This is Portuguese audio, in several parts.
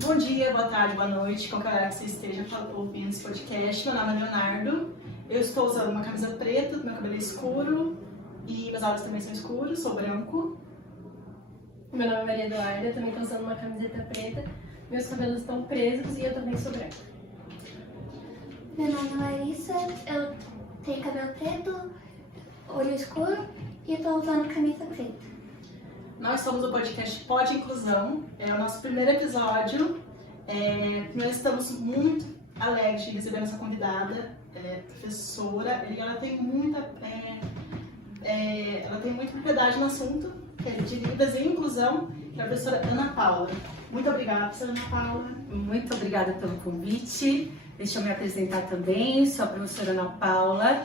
Bom dia, boa tarde, boa noite, qualquer hora que você esteja ouvindo esse podcast. Meu nome é Leonardo, eu estou usando uma camisa preta, meu cabelo é escuro e meus olhos também são escuros, sou branco. Meu nome é Maria Eduarda, eu também estou usando uma camiseta preta, meus cabelos estão presos e eu também sou branca. Meu nome é Larissa, eu tenho cabelo preto, olho escuro e eu tô usando camisa preta. Nós somos o podcast Pod Inclusão, é o nosso primeiro episódio. Nós estamos muito alegres de receber nossa convidada, professora, e ela tem muita propriedade no assunto, que é de Libras e Inclusão, que é a professora Ana Paula. Muito obrigada, professora Ana Paula. Muito obrigada pelo convite. Deixa eu me apresentar também, sou a professora Ana Paula,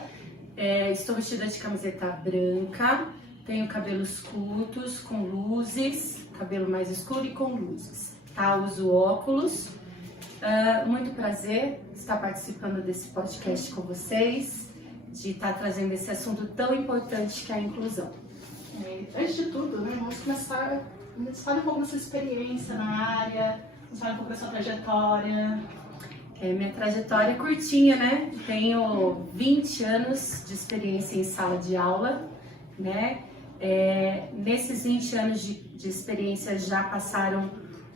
estou vestida de camiseta branca, tenho cabelos curtos, com luzes, cabelo mais escuro e com luzes, tá? Uso óculos. Muito prazer estar participando desse podcast com vocês, de estar trazendo esse assunto tão importante que é a inclusão. Antes de tudo, né, vamos começar. Fale um pouco da sua experiência na área, fale um pouco da sua trajetória. Minha trajetória é curtinha, né? Tenho 20 anos de experiência em sala de aula, né? Nesses 20 anos de experiência já passaram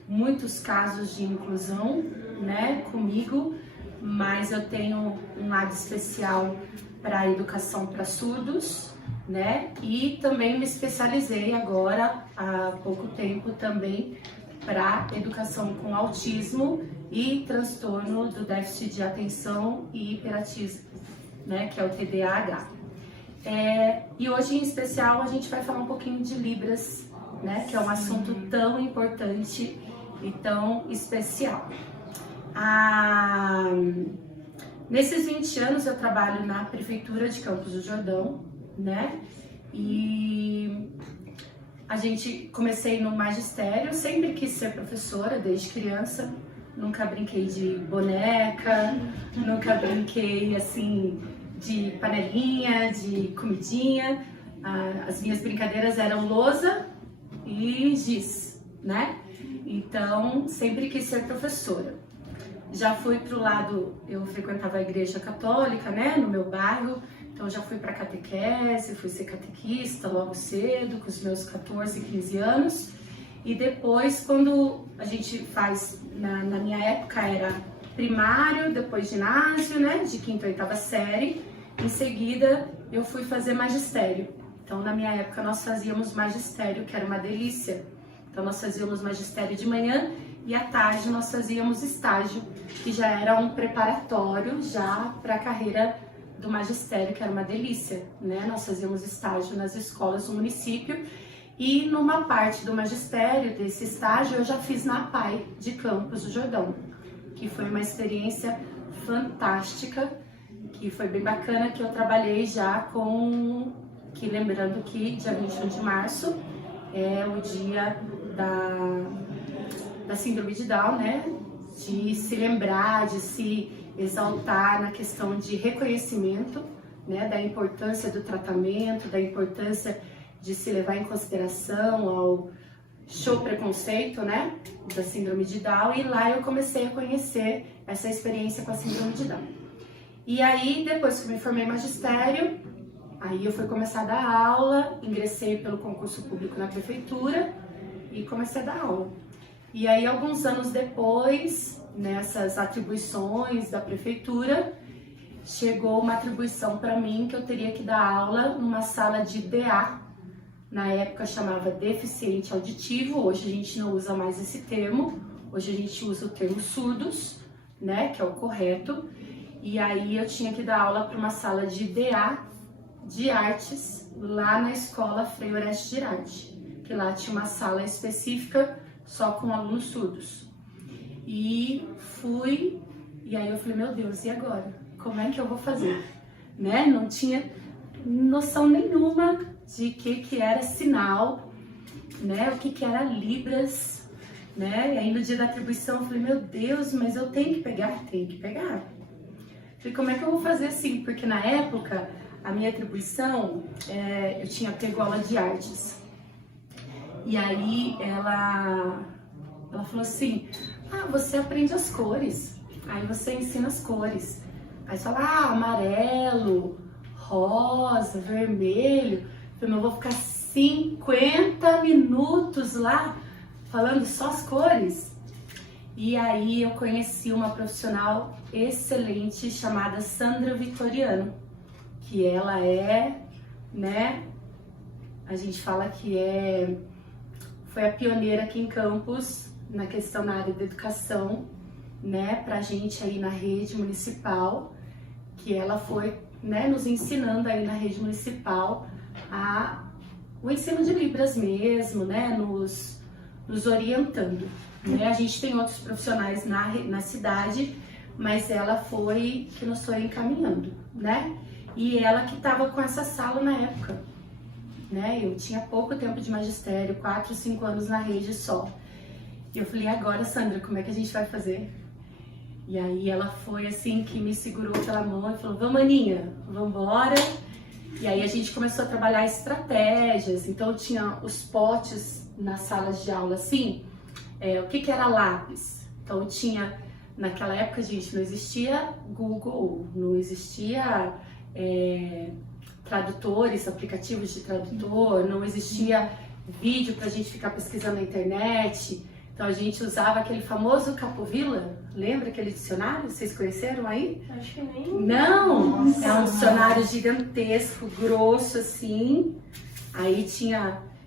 muitos casos de inclusão, né, comigo, mas eu tenho um lado especial para a educação para surdos, né? E também me especializei agora, há pouco tempo também, para educação com autismo e transtorno do déficit de atenção e hiperatismo, né, que é o TDAH. E hoje em especial a gente vai falar um pouquinho de Libras, né, que é um assunto tão importante e tão especial. Nesses 20 anos eu trabalho na Prefeitura de Campos do Jordão, né, e comecei no magistério, sempre quis ser professora desde criança, nunca brinquei de boneca, nunca brinquei assim de panelinha, de comidinha. As minhas brincadeiras eram lousa e giz, né? Então, sempre quis ser professora. Já fui pro lado, eu frequentava a igreja católica, né, no meu bairro, então já fui para catequese, fui ser catequista logo cedo, com os meus 14, 15 anos. E depois, quando a gente faz, na minha época era primário, depois ginásio, né, de 5ª a 8ª série. Em seguida, eu fui fazer magistério. Então, na minha época, nós fazíamos magistério, que era uma delícia. Então, nós fazíamos magistério de manhã e à tarde nós fazíamos estágio, que já era um preparatório já para a carreira do magistério, que era uma delícia, né? Nós fazíamos estágio nas escolas do município e numa parte do magistério, desse estágio, eu já fiz na APAE de Campos do Jordão, que foi uma experiência fantástica, que foi bem bacana, que eu trabalhei já lembrando que dia 21 de março é o dia da síndrome de Down, né? De se lembrar, de se exaltar na questão de reconhecimento, né? Da importância do tratamento, da importância de se levar em consideração ao show preconceito, né? Da síndrome de Down, e lá eu comecei a conhecer essa experiência com a síndrome de Down. E aí, depois que eu me formei em magistério, aí eu fui começar a dar aula, ingressei pelo concurso público na prefeitura e comecei a dar aula. E aí, alguns anos depois, nessas atribuições da prefeitura, chegou uma atribuição para mim que eu teria que dar aula numa sala de DA. Na época chamava deficiente auditivo, hoje a gente não usa mais esse termo, hoje a gente usa o termo surdos, né, que é o correto. E aí eu tinha que dar aula para uma sala de DA de artes lá na escola Frei Oreste Girardi, que lá tinha uma sala específica só com alunos surdos. E fui, e aí eu falei, meu Deus, e agora? Como é que eu vou fazer? Né? Não tinha noção nenhuma de que era sinal, né? O que era Libras, né? E aí no dia da atribuição eu falei, meu Deus, mas eu tenho que pegar? Tenho que pegar. Falei, como é que eu vou fazer assim? Porque na época, a minha atribuição, eu tinha pego aula de artes. E aí ela falou assim, Ah, você aprende as cores. Aí você ensina as cores. Aí você fala, amarelo, rosa, vermelho. Eu falei, mas eu vou ficar 50 minutos lá falando só as cores. E aí eu conheci uma profissional excelente chamada Sandra Vitoriano, que ela é, né, a gente fala que foi a pioneira aqui em Campos na questão na área da educação, né, pra gente aí na rede municipal, que ela foi, né, nos ensinando aí na rede municipal o ensino de Libras mesmo, né, nos orientando. Né? A gente tem outros profissionais na cidade, mas ela foi que nos foi encaminhando, né? E ela que estava com essa sala na época, né? Eu tinha pouco tempo de magistério, 4, 5 anos na rede só. E eu falei, agora, Sandra, como é que a gente vai fazer? E aí ela foi assim, que me segurou pela mão e falou, vamos, Aninha, vamos embora. E aí a gente começou a trabalhar estratégias, então tinha os potes nas salas de aula assim, o que era lápis? Então tinha, naquela época, gente, não existia Google, não existia tradutores, aplicativos de tradutor, não existia vídeo pra gente ficar pesquisando na internet. Então a gente usava aquele famoso Capovilla, lembra aquele dicionário? Vocês conheceram aí? Acho que nem... Não! Nossa. É um dicionário gigantesco, grosso assim. Aí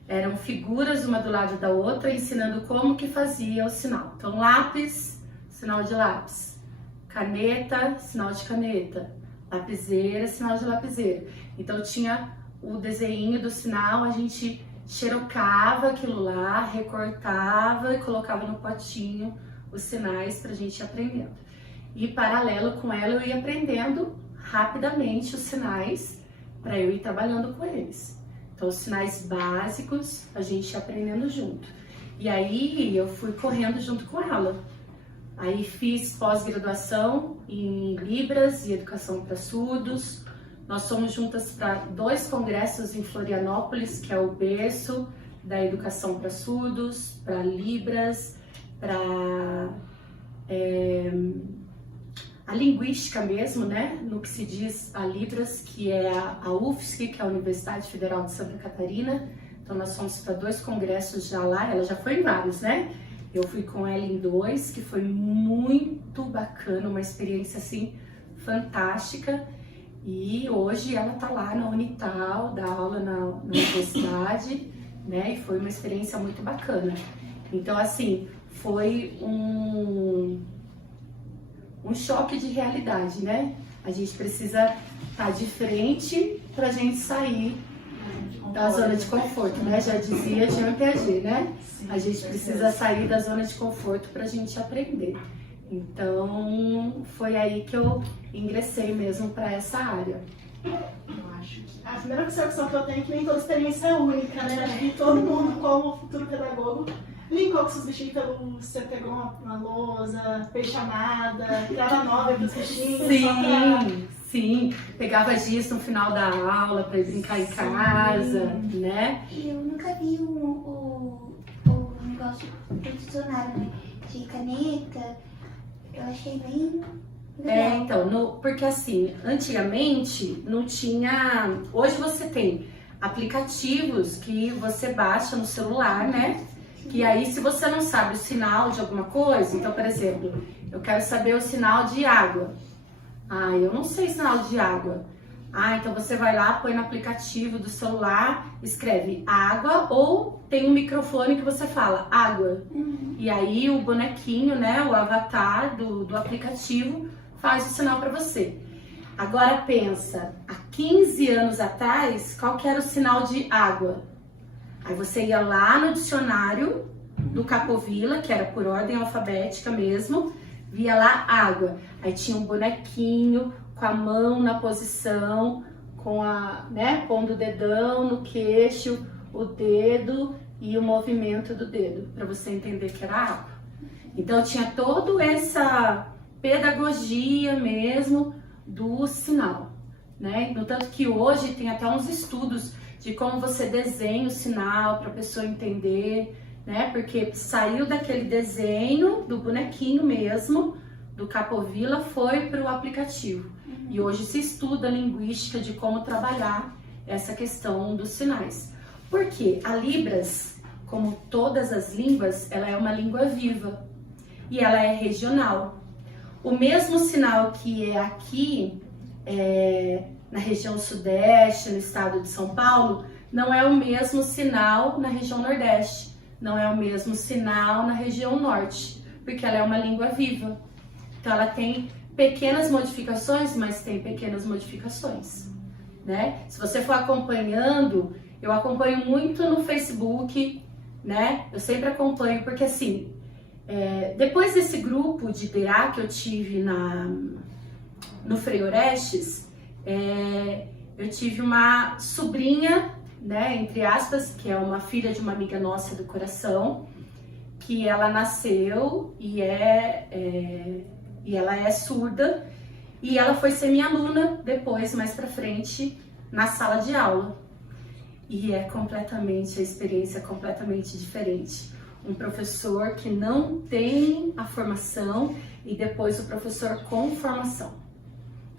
eram figuras uma do lado da outra, ensinando como que fazia o sinal. Então lápis, sinal de lápis. Caneta, sinal de caneta. Lapiseira, sinal de lapiseira. Então tinha o desenho do sinal, a gente xerocava aquilo lá, recortava e colocava no potinho os sinais pra gente ir aprendendo. E paralelo com ela eu ia aprendendo rapidamente os sinais para eu ir trabalhando com eles. Então os sinais básicos a gente ia aprendendo junto. E aí eu fui correndo junto com ela. Aí fiz pós-graduação em Libras e Educação para Surdos. Nós fomos juntas para 2 congressos em Florianópolis, que é o berço da Educação para Surdos, para Libras, para a linguística mesmo, né? No que se diz a Libras, que é a UFSC, que é a Universidade Federal de Santa Catarina. Então nós fomos para 2 congressos já lá, ela já foi em vários, né? Eu fui com ela em 2, que foi muito bacana, uma experiência assim fantástica. E hoje ela tá lá na Unital, dá aula na universidade, né? E foi uma experiência muito bacana. Então, assim, foi um choque de realidade, né? A gente precisa estar de frente pra gente sair da zona de conforto, né? Já dizia Jean Piaget, né? A gente precisa sair da zona de conforto pra gente aprender. Então, foi aí que eu ingressei mesmo para essa área. Eu acho que a primeira observação que eu tenho é que nem toda experiência é única, né? Acho que todo mundo, como futuro pedagogo, linkou com seus bichinhos pelo... Você pegou uma lousa, fez chamada, criava nova para os bichinhos. Sim, sim. Pegava giz no final da aula para brincar em casa, né? Eu nunca vi o negócio do dicionário, né? De caneta. Eu achei bem legal. Então, porque assim, antigamente não tinha... Hoje você tem aplicativos que você baixa no celular, né? Que aí, se você não sabe o sinal de alguma coisa, então, por exemplo, eu quero saber o sinal de água. Ah, eu não sei sinal de água. Ah, então você vai lá, põe no aplicativo do celular, escreve água, ou tem um microfone que você fala água. E aí o bonequinho, né, o avatar do aplicativo faz o sinal para você. Agora pensa, há 15 anos atrás, qual que era o sinal de água? Aí você ia lá no dicionário do Capovilla, que era por ordem alfabética mesmo, via lá água. Aí tinha um bonequinho com a mão na posição, né, pondo o dedão no queixo, o dedo e o movimento do dedo, para você entender que era água. Então tinha toda essa pedagogia mesmo do sinal, né? No tanto que hoje tem até uns estudos de como você desenha o sinal para a pessoa entender. né? Porque saiu daquele desenho do bonequinho mesmo, do Capovilla, foi para o aplicativo. E hoje se estuda a linguística de como trabalhar essa questão dos sinais. Porque a Libras, como todas as línguas, ela é uma língua viva e ela é regional. O mesmo sinal que é aqui, na região sudeste, no estado de São Paulo, não é o mesmo sinal na região nordeste, não é o mesmo sinal na região norte, porque ela é uma língua viva. Então ela tem pequenas modificações, mas tem pequenas modificações, né? Se você for acompanhando, eu acompanho muito no Facebook, né? Eu sempre acompanho, porque assim, depois desse grupo de DA que eu tive no Frei Orestes, eu tive uma sobrinha, né, entre aspas, que é uma filha de uma amiga nossa do coração, que ela nasceu e ela é surda, e ela foi ser minha aluna depois, mais pra frente, na sala de aula. E a experiência é completamente diferente. Um professor que não tem a formação e depois o professor com formação,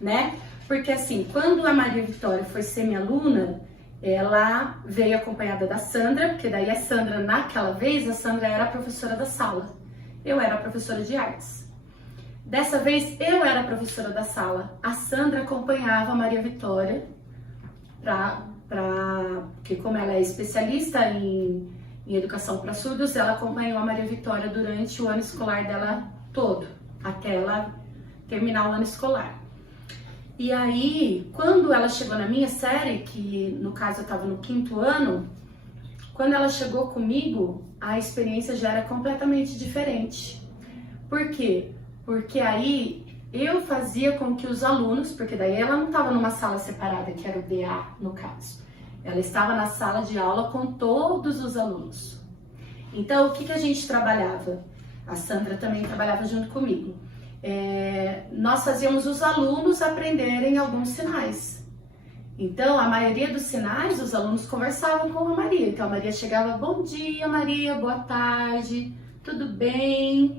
né? Porque assim, quando a Maria Vitória foi ser minha aluna, ela veio acompanhada da Sandra, porque daí a Sandra, naquela vez, a Sandra era a professora da sala. Eu era a professora de artes. Dessa vez, eu era a professora da sala. A Sandra acompanhava a Maria Vitória, porque como ela é especialista em educação para surdos, ela acompanhou a Maria Vitória durante o ano escolar dela todo, até ela terminar o ano escolar. E aí, quando ela chegou na minha série, que no caso eu estava no 5º ano, quando ela chegou comigo, a experiência já era completamente diferente. Por quê? Porque aí eu fazia com que os alunos, porque daí ela não estava numa sala separada, que era o DA no caso, ela estava na sala de aula com todos os alunos. Então, o que a gente trabalhava? A Sandra também trabalhava junto comigo. Nós fazíamos os alunos aprenderem alguns sinais. Então, a maioria dos sinais, os alunos conversavam com a Maria. Então, a Maria chegava, bom dia, Maria, boa tarde, tudo bem?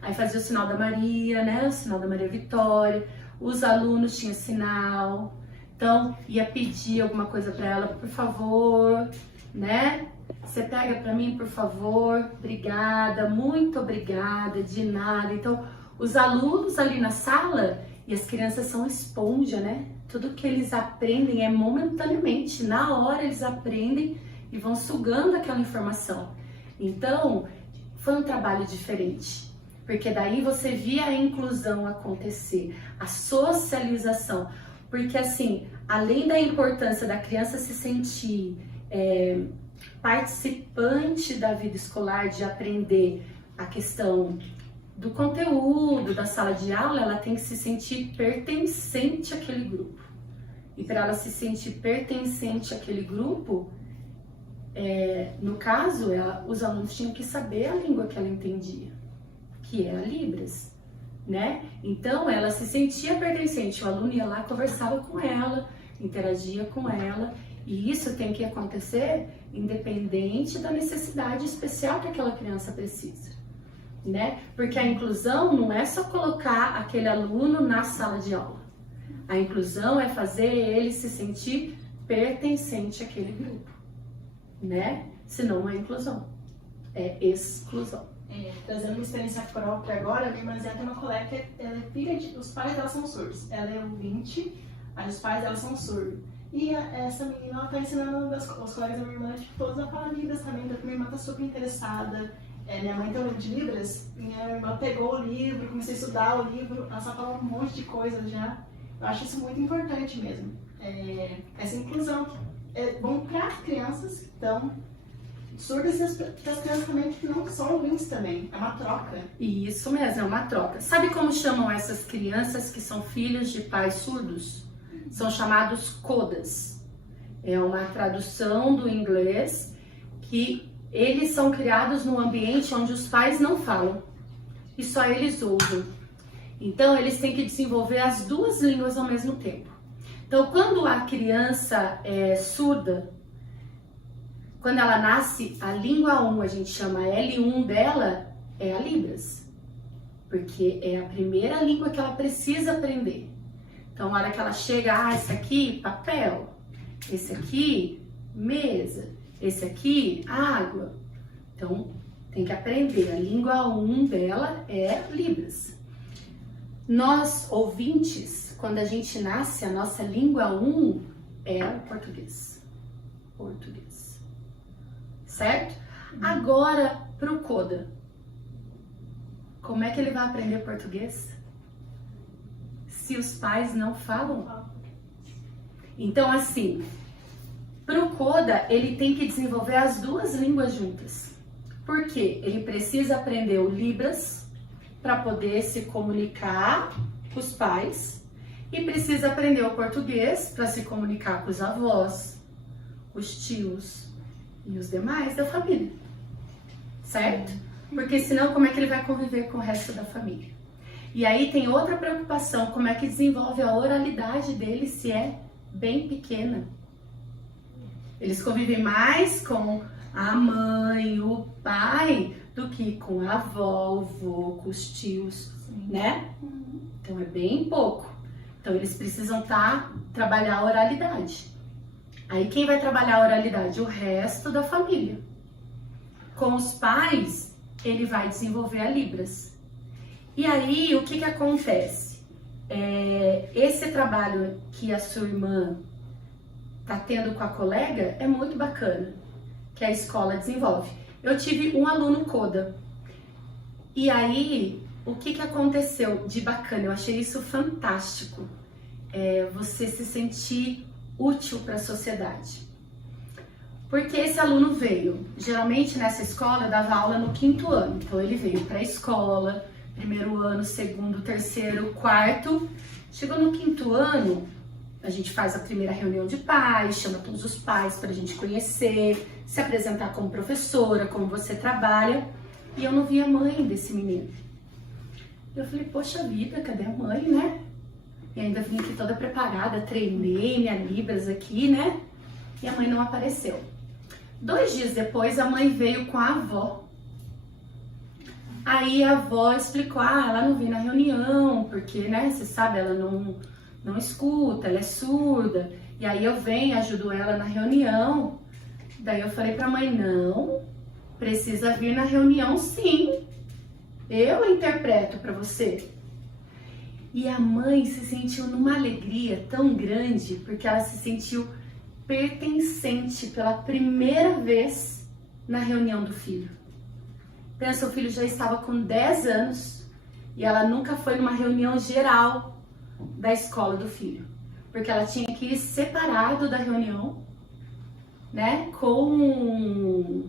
Aí fazia o sinal da Maria, né? O sinal da Maria Vitória. Os alunos tinham sinal. Então, ia pedir alguma coisa para ela, por favor, né? Você pega para mim, por favor? Obrigada, muito obrigada, de nada. Então, os alunos ali na sala, e as crianças são esponja, né? Tudo que eles aprendem é momentaneamente, na hora eles aprendem e vão sugando aquela informação. Então, foi um trabalho diferente, porque daí você via a inclusão acontecer, a socialização, porque assim, além da importância da criança se sentir participante da vida escolar, de aprender a questão do conteúdo da sala de aula, ela tem que se sentir pertencente àquele grupo. E para ela se sentir pertencente àquele grupo, no caso, os alunos tinham que saber a língua que ela entendia, que é a Libras, né? Então, ela se sentia pertencente, o aluno ia lá, conversava com ela, interagia com ela, e isso tem que acontecer independente da necessidade especial que aquela criança precisa, né? Porque a inclusão não é só colocar aquele aluno na sala de aula. A inclusão é fazer ele se sentir pertencente àquele grupo, né? Senão não é inclusão, é exclusão. Trazendo uma experiência própria agora, minha irmãzinha tem uma colega que ela é filha os pais dela são surdos. Ela é ouvinte, mas os pais dela são surdos. E essa menina, ela tá ensinando os colegas da minha irmã, tipo, todos a falar Libras também, então minha irmã tá super interessada. Minha mãe tem um livro de Libras, minha irmã pegou o livro, comecei a estudar o livro, ela só fala um monte de coisa já. Eu acho isso muito importante mesmo. Essa inclusão é bom para as crianças que estão surdas e para as crianças também que não são ouvintes também. É uma troca. Isso mesmo, é uma troca. Sabe como chamam essas crianças que são filhos de pais surdos? São chamados codas. É uma tradução do inglês que eles são criados num ambiente onde os pais não falam e só eles ouvem. Então, eles têm que desenvolver as duas línguas ao mesmo tempo. Então, quando a criança é surda, Quando ela nasce, a língua 1, a gente chama L1 dela, é a Libras. Porque é a primeira língua que ela precisa aprender. Então, na hora que ela chega, esse aqui, papel. Esse aqui, mesa. Esse aqui, água. Então, tem que aprender. A língua 1 dela é Libras. Nós, ouvintes, quando a gente nasce, a nossa língua 1 é o português. Português. Certo? Agora, pro Coda. Como é que ele vai aprender português? Se os pais não falam. Então, assim, pro Coda, ele tem que desenvolver as duas línguas juntas. Por quê? Ele precisa aprender o Libras para poder se comunicar com os pais e precisa aprender o português para se comunicar com os avós, os tios e os demais da família. Certo? Porque senão, como é que ele vai conviver com o resto da família? E aí tem outra preocupação, como é que desenvolve a oralidade dele se é bem pequena. Eles convivem mais com a mãe, o pai, do que com a avó, o avô, com os tios, né? Então é bem pouco. Então eles precisam trabalhar a oralidade. Aí quem vai trabalhar a oralidade? O resto da família. Com os pais, ele vai desenvolver a Libras. E aí, o que acontece? Esse trabalho que a sua irmã está tendo com a colega é muito bacana, que a escola desenvolve. Eu tive um aluno Coda. E aí, o que aconteceu de bacana? Eu achei isso fantástico. Você se sentir útil para a sociedade. Porque esse aluno veio, geralmente nessa escola eu dava aula no 5º ano, então ele veio para a escola, 1º ano, 2º, 3º, 4º, chegou no 5º ano, a gente faz a primeira reunião de pais, chama todos os pais para a gente conhecer, se apresentar como professora, como você trabalha, e eu não vi a mãe desse menino. Eu falei, poxa vida, cadê a mãe, né? E ainda vim aqui toda preparada, treinei minha Libras aqui, né? E a mãe não apareceu. 2 dias depois, a mãe veio com a avó. Aí a avó explicou, ela não veio na reunião, porque, né, você sabe, ela não escuta, ela é surda. E aí eu venho, ajudo ela na reunião. Daí eu falei pra mãe, não, precisa vir na reunião sim. Eu interpreto pra você. E a mãe se sentiu numa alegria tão grande, porque ela se sentiu pertencente pela primeira vez na reunião do filho. Pensa, o filho já estava com 10 anos e ela nunca foi numa reunião geral da escola do filho, porque ela tinha que ir separado da reunião, né, com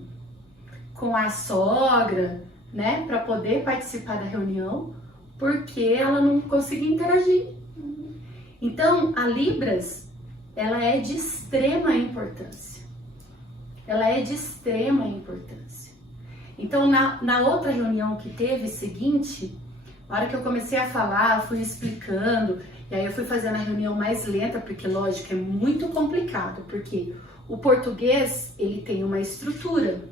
a sogra, né, para poder participar da reunião, porque ela não conseguia interagir. Então, a Libras, ela é de extrema importância. Ela é de extrema importância. Então, na outra reunião que teve seguinte, na hora que eu comecei a falar, fui explicando, e aí eu fui fazendo a reunião mais lenta, porque, lógico, é muito complicado, porque o português, ele tem uma estrutura,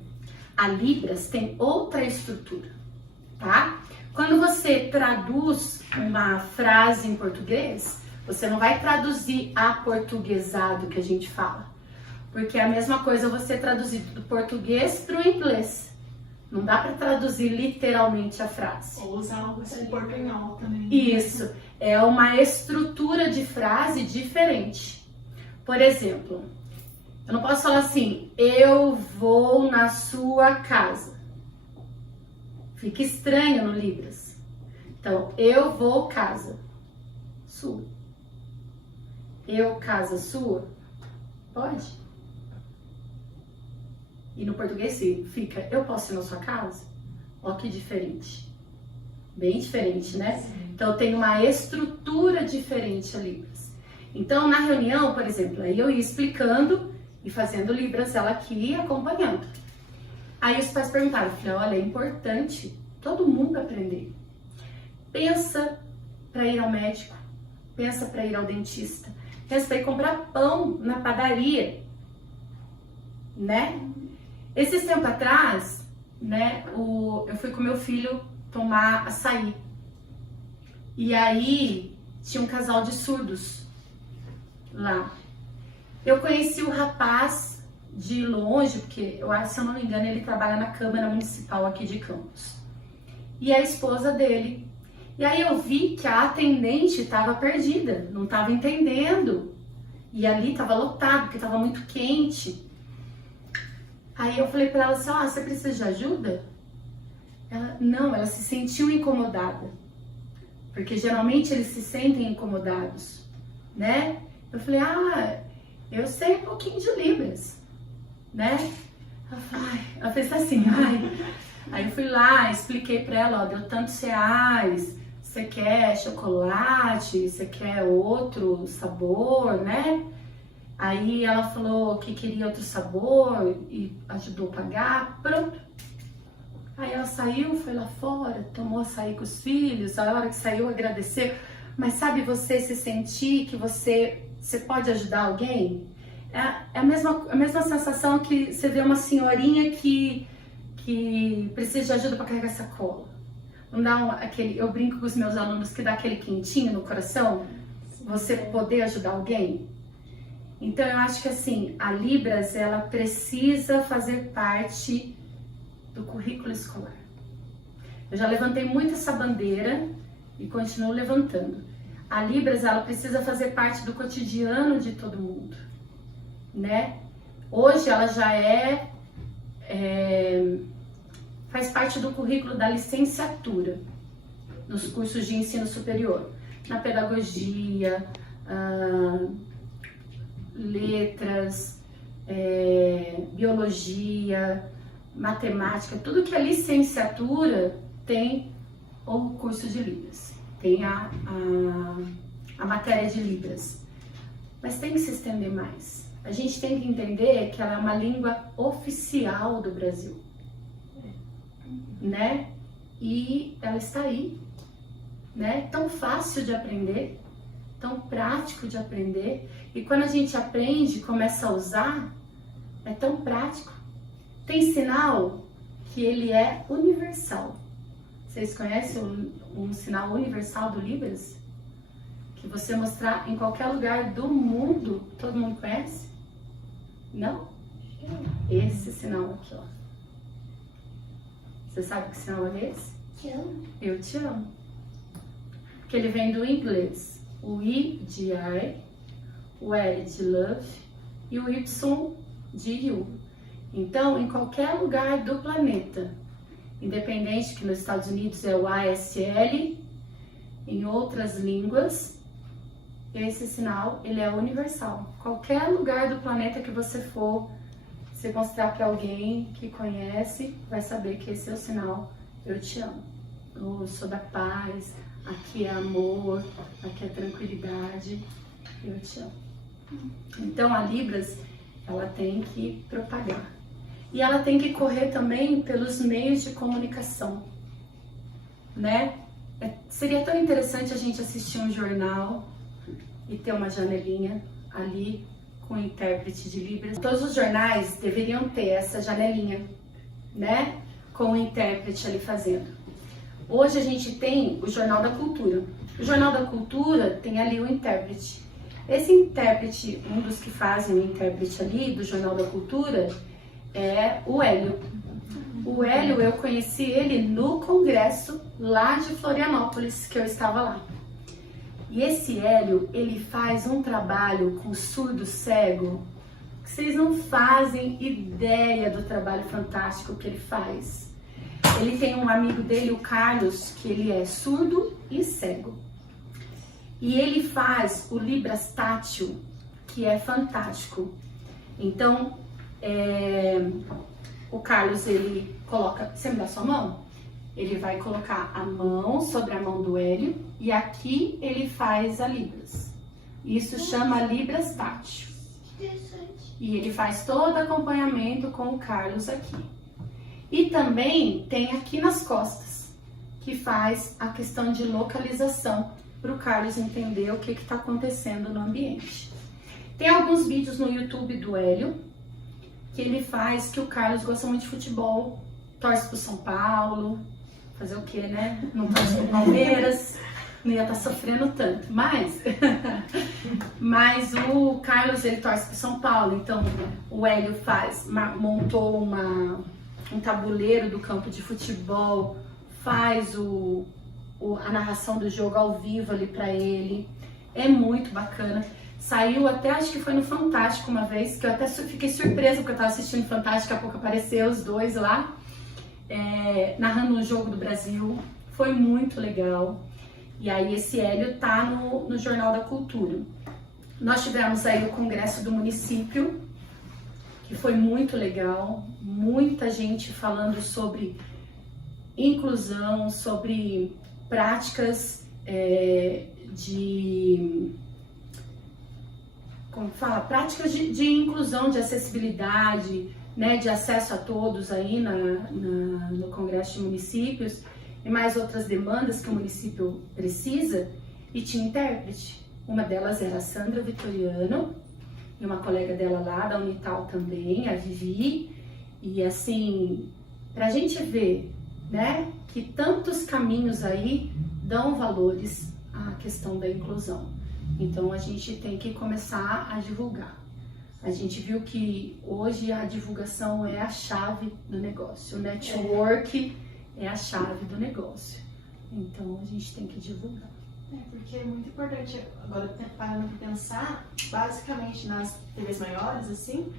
a Libras tem outra estrutura, tá? Quando você traduz uma frase em português, você não vai traduzir aportuguesado, que a gente fala, porque é a mesma coisa você traduzir do português para o inglês. Não dá para traduzir literalmente a frase. Ou usar algo assim em portunhol também. Isso, é uma estrutura de frase diferente. Por exemplo, eu não posso falar assim, eu vou na sua casa. Fica estranho no Libras. Então, eu vou casa sua. Eu casa sua? Pode. E no português fica, eu posso ir na sua casa? Ó que diferente. Bem diferente, né? Sim. Então tem uma estrutura diferente a Libras. Então na reunião, por exemplo, aí eu ia explicando e fazendo Libras, ela aqui acompanhando. Aí os pais perguntaram, eu falei, olha, é importante todo mundo aprender. Pensa para ir ao médico, pensa para ir ao dentista, pensa para ir comprar pão na padaria, né? Esses tempos atrás, né, eu fui com meu filho tomar açaí. E aí tinha um casal de surdos lá. Eu conheci o rapaz de longe, porque eu acho, se eu não me engano, ele trabalha na Câmara Municipal aqui de Campos. E a esposa dele. E aí eu vi que a atendente estava perdida, não estava entendendo. E ali estava lotado, porque estava muito quente. Aí eu falei para ela assim, você precisa de ajuda? Ela, não, ela se sentiu incomodada. Porque geralmente eles se sentem incomodados, né? Eu falei, eu sei um pouquinho de Libras, né? Ela fez assim, Aí eu fui lá, expliquei pra ela, deu tantos reais, você quer chocolate, você quer outro sabor, né? Aí ela falou que queria outro sabor e ajudou a pagar, pronto. Aí ela saiu, foi lá fora, tomou açaí com os filhos, a hora que saiu agradeceu. Mas sabe você se sentir que você pode ajudar alguém? É a mesma sensação que você vê uma senhorinha que precisa de ajuda para carregar sacola. Não dá eu brinco com os meus alunos que dá aquele quentinho no coração, você poder ajudar alguém. Então eu acho que assim, a Libras, ela precisa fazer parte do currículo escolar. Eu já levantei muito essa bandeira e continuo levantando. A Libras, ela precisa fazer parte do cotidiano de todo mundo, né? Hoje ela já faz parte do currículo da licenciatura nos cursos de ensino superior, na pedagogia, letras, biologia, matemática, tudo que é licenciatura tem o curso de Libras, tem a matéria de Libras, mas tem que se estender mais. A gente tem que entender que ela é uma língua oficial do Brasil, né? E ela está aí, né? Tão fácil de aprender, tão prático de aprender, e quando a gente aprende, começa a usar, é tão prático. Tem sinal que ele é universal. Vocês conhecem um sinal universal do Libras? Que você mostrar em qualquer lugar do mundo, todo mundo conhece? Não? Esse sinal aqui, ó. Você sabe que sinal é esse? Te amo. Eu te amo. Porque ele vem do inglês. O I de I, o L de love e o Y de you. Então, em qualquer lugar do planeta, independente que nos Estados Unidos é o ASL, em outras línguas, esse sinal ele é universal. Qualquer lugar do planeta que você for, se mostrar para alguém que conhece, vai saber que esse é o sinal eu te amo. Eu sou da paz, aqui é amor, aqui é tranquilidade, eu te amo. Então a Libras, ela tem que propagar. E ela tem que correr também pelos meios de comunicação, né? Seria tão interessante a gente assistir um jornal e ter uma janelinha ali com intérprete de Libras. Todos os jornais deveriam ter essa janelinha, né? Com o intérprete ali fazendo. Hoje a gente tem o Jornal da Cultura. O Jornal da Cultura tem ali o intérprete. Esse intérprete, um dos que fazem o intérprete ali do Jornal da Cultura, é o Hélio. O Hélio, eu conheci ele no congresso lá de Florianópolis, que eu estava lá. E esse Hélio, ele faz um trabalho com surdo cego, que vocês não fazem ideia do trabalho fantástico que ele faz. Ele tem um amigo dele, o Carlos, que ele é surdo e cego. E ele faz o Libras tátil, que é fantástico. Então, o Carlos, ele coloca... Você me dá sua mão? Ele vai colocar a mão sobre a mão do Hélio e aqui ele faz a Libras. Isso chama Libras tátil. Interessante. E ele faz todo acompanhamento com o Carlos aqui. E também tem aqui nas costas, que faz a questão de localização, para o Carlos entender o que está acontecendo no ambiente. Tem alguns vídeos no YouTube do Hélio, que ele faz, que o Carlos gosta muito de futebol, torce pro São Paulo, fazer o quê, né? Não torce pro Palmeiras, não ia estar sofrendo tanto, mas o Carlos, ele torce pro São Paulo, então o Hélio montou um tabuleiro do campo de futebol, faz a narração do jogo ao vivo ali pra ele, é muito bacana. Saiu até, acho que foi no Fantástico uma vez, que eu até fiquei surpresa, porque eu tava assistindo Fantástico, daqui a pouco apareceu os dois lá, narrando um jogo do Brasil, foi muito legal. E aí esse Hélio tá no Jornal da Cultura. Nós tivemos aí o congresso do município, que foi muito legal, muita gente falando sobre inclusão, sobre práticas práticas de inclusão, de acessibilidade, né, de acesso a todos aí no Congresso de Municípios e mais outras demandas que o município precisa, e tinha intérprete. Uma delas era a Sandra Vitoriano e uma colega dela lá da Unital também, a Vivi, e assim, pra gente ver, né, que tantos caminhos aí dão valores à questão da inclusão. Então a gente tem que começar a divulgar. A gente viu que hoje a divulgação é a chave do negócio, o network é a chave do negócio. Então a gente tem que divulgar. Porque é muito importante, agora parando para pensar, basicamente nas TVs maiores, assim,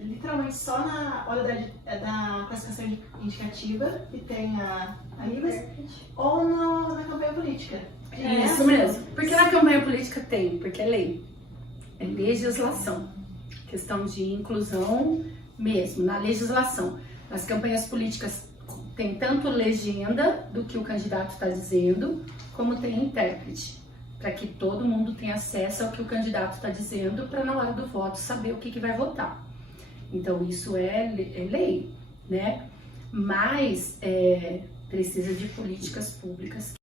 literalmente só na hora da classificação indicativa que tem a IVAS, ou na campanha política. Isso mesmo. Porque na campanha política tem, porque é lei. É legislação. Questão de inclusão mesmo, na legislação. Nas campanhas políticas tem tanto legenda do que o candidato está dizendo, como tem intérprete, para que todo mundo tenha acesso ao que o candidato está dizendo, para na hora do voto saber o que vai votar. Então isso é lei, né? Mas precisa de políticas públicas